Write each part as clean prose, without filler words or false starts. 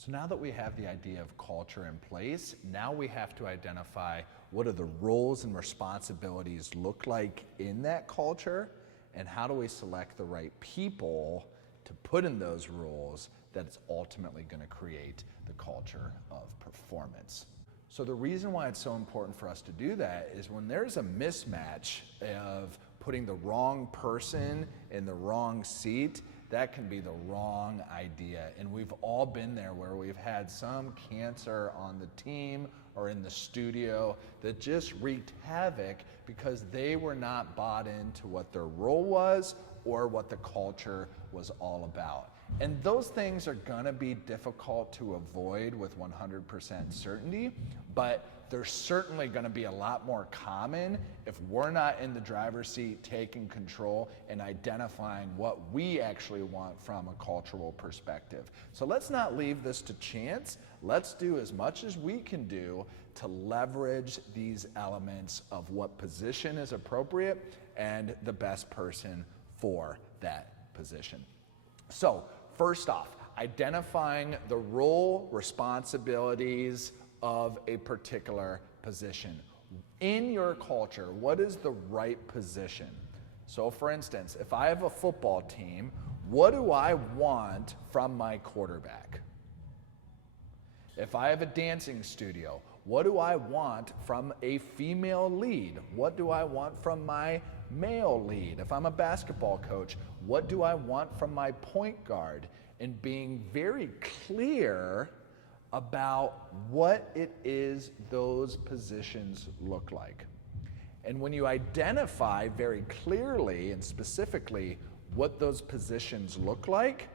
So now that we have the idea of culture in place, now we have to identify what do the roles and responsibilities look like in that culture, and how do we select the right people to put in those roles that's ultimately going to create the culture of performance. So the reason why it's so important for us to do that is when there's a mismatch of putting the wrong person in the wrong seat, that can be the wrong idea. And we've all been there where we've had some cancer on the team or in the studio that just wreaked havoc because they were not bought into what their role was or what the culture was all about. And those things are gonna be difficult to avoid with 100% certainty, but they're certainly gonna be a lot more common if we're not in the driver's seat taking control and identifying what we actually want from a cultural perspective. So let's not leave this to chance. Let's do as much as we can do to leverage these elements of what position is appropriate and the best person for that position. So first off, identifying the role, responsibilities of a particular position. In your culture, what is the right position? So for instance, if I have a football team, what do I want from my quarterback? If I have a dancing studio, what do I want from a female lead? What do I want from my male lead? If I'm a basketball coach, what do I want from my point guard? And being very clear about what it is those positions look like. And when you identify very clearly and specifically what those positions look like,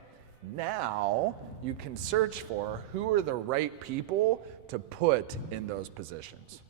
now you can search for who are the right people to put in those positions.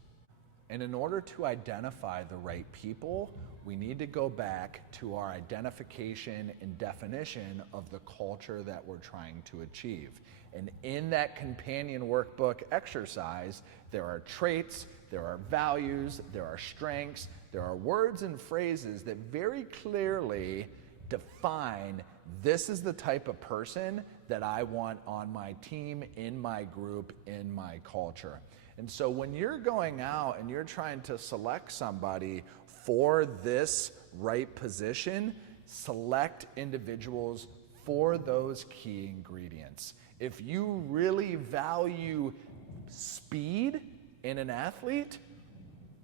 And in order to identify the right people, we need to go back to our identification and definition of the culture that we're trying to achieve. And in that Companion Workbook exercise, there are traits, there are values, there are strengths, there are words and phrases that very clearly define this is the type of person that I want on my team, in my group, in my culture. And so when you're going out and you're trying to select somebody for this right position, select individuals for those key ingredients. If you really value speed in an athlete,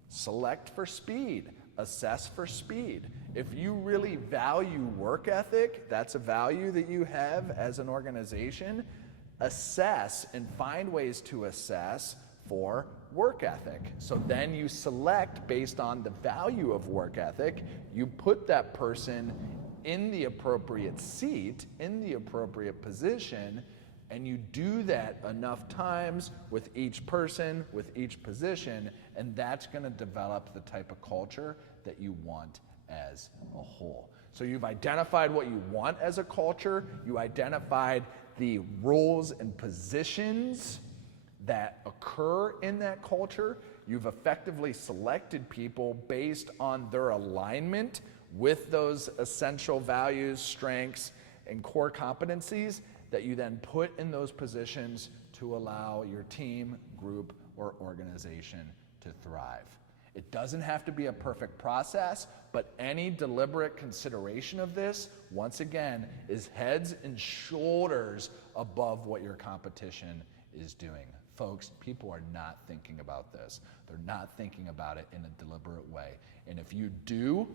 select for speed, assess for speed. If you really value work ethic, that's a value that you have as an organization, assess and find ways to assess for work ethic. So then you select based on the value of work ethic, you put that person in the appropriate seat, in the appropriate position, and you do that enough times with each person, with each position, and that's going to develop the type of culture that you want as a whole. So you've identified what you want as a culture, you identified the roles and positions that occur in that culture, you've effectively selected people based on their alignment with those essential values, strengths, and core competencies that you then put in those positions to allow your team, group, or organization to thrive. It doesn't have to be a perfect process, but any deliberate consideration of this, once again, is heads and shoulders above what your competition is doing. Folks, people are not thinking about this. They're not thinking about it in a deliberate way. And if you do,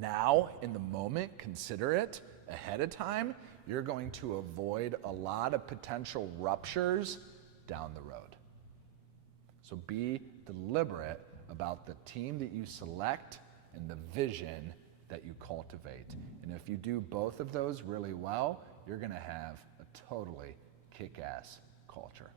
now, in the moment, consider it ahead of time, you're going to avoid a lot of potential ruptures down the road. So be deliberate about the team that you select and the vision that you cultivate. And if you do both of those really well, you're going to have a totally kick-ass culture.